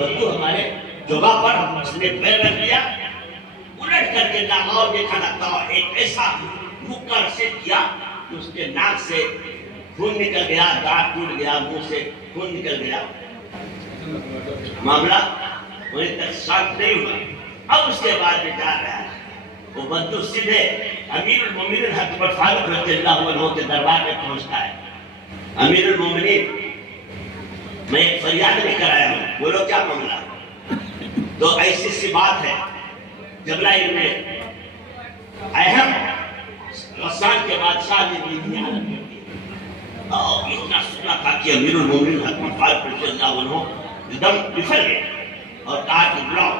بدو ہمارے جگہ پر اس نے پیر رکھ لیا، الٹ کر کے ناغور دیکھا لگتا اور ایک ایسا مکر سے کیا کہ اس کے ناک سے خون نکل گیا، دانت ٹوٹ گیا، منہ سے خون نکل گیا. معاملہ وہیں تک شانت نہیں ہوا. اب اس کے بعد میں جا رہا ہے وہ بدو سیدھے امیر المومنین حضرت فاروق رضی اللہ عنہ کے دربار میں پہنچتا ہے. امیر المومنین، میں ایک فریاد لے کر آیا ہوں، بولو کیا معاملہ؟ تو ایسی سی بات ہے، جبرائیل نے اہم غسان کے بادشاہ نے بھی حالت کر دی اور اتنا سنا تھا کہ امیر المومنین حضرت فاروق رضی اللہ عنہ دم بفر گئے اور کہا کہ بلاؤ.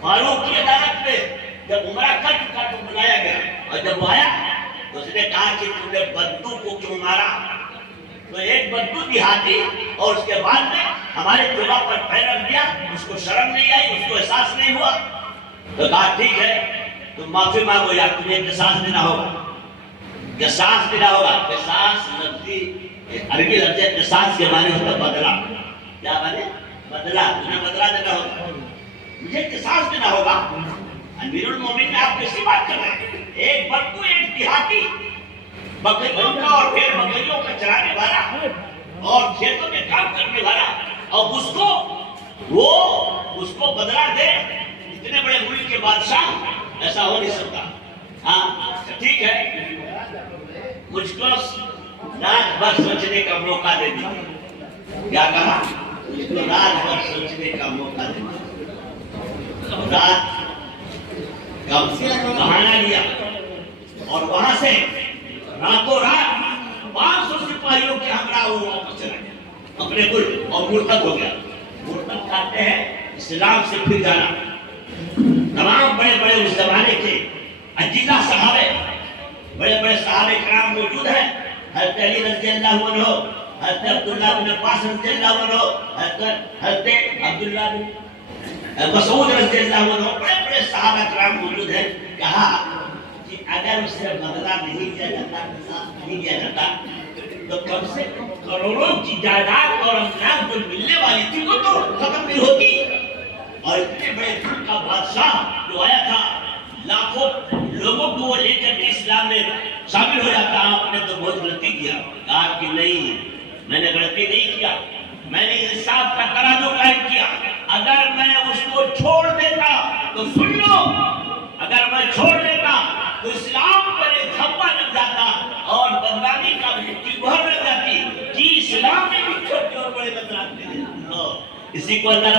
فاروق کی عدالت میں جب عمرہ کر چکا تو بلایا گیا اور جب وہ آیا تو اس نے کہا کہ تم نے بدو کو کیوں مارا؟ تو ایک بدو دیہاتی اور اس کے بعد میں ہمارے جگہ پر پیر رکھ دیا، اس کو شرم نہیں آئی، اس کو احساس نہیں ہوا. تو کہا ٹھیک ہے تم معافی مانگو یا تمہیں قصاص دینا ہوگا. قصاص دینا ہوگا. قصاص لفظی عربی لفظ قصاص کے معنی ہوتا بدلہ. کیا معنی؟ بدلہ. تمہیں بدلہ دینا ہوگا، مجھے قصاص دینا ہوگا. امیر المومنین آپ کیسی بات کر رہے ہیں؟ ایک بدو، ایک دیہاتی، بکریوں کا اور پھر بکریوں کا چرانے والا اور کھیتوں میں کام کرنے والا، اور اس کو بدلہ دے. اتنے بڑے ملک کے بادشاہ، ایسا ہو نہیں سکتا. ہاں ٹھیک ہے، مجھ کو رات بھر سوچنے کا موقع دے دیجیے. کیا کہا؟ مجھ کو رات بھر سوچنے کا موقع دے دیجیے. رات کا بہانہ لیا اور وہاں سے راتوں رات 500 سپاہیوں کے ہمراہ وہ واپس چلا گیا اپنے ملک اور مرتد ہو گیا. مرتد کہتے ہیں اسلام سے پھر جانا. تمام بڑے بڑے اس زمانے کے اجیلا صحابے، بڑے بڑے صحابہ کرام موجود ہیں. حضرت علی رضی اللہ عنہ، حضرت عبداللہ بن عباس رضی اللہ عنہ، حضرت عبداللہ بن مسعود رضی اللہ عنہ، بڑے بڑے صحابہ کرام موجود ہیں. کہا کہ اگر اسے بدلہ نہیں دیا جاتا، قصاص نہیں دیا جاتا، تو کم سے کم کروڑوں کی جائیداد اور املاک جو ملنے والی تھی وہ تو ختم نہیں ہوتی. اور اتنے بڑے ملک کا بادشاہ جو آیا تھا، لاکھوں لوگوں کو وہ لے کر کے اسلام میں شامل ہو جاتا. آپ نے تو بہت غلطی کیا. کہا کہ نہیں، میں نے غلطی نہیں کیا، میں نے انصاف کا ترازو قائم کیا. اگر میں اس کو چھوڑ دیتا تو سن لو، اگر میں چھوڑ دیتا تو اسلام پر ایک دھبا لگ جاتا اور بدنامی کا مٹی بہر لگ جاتی کہ اسلام میں بھی چھوٹے اور بڑے بدنام دے. اسی کو اللہ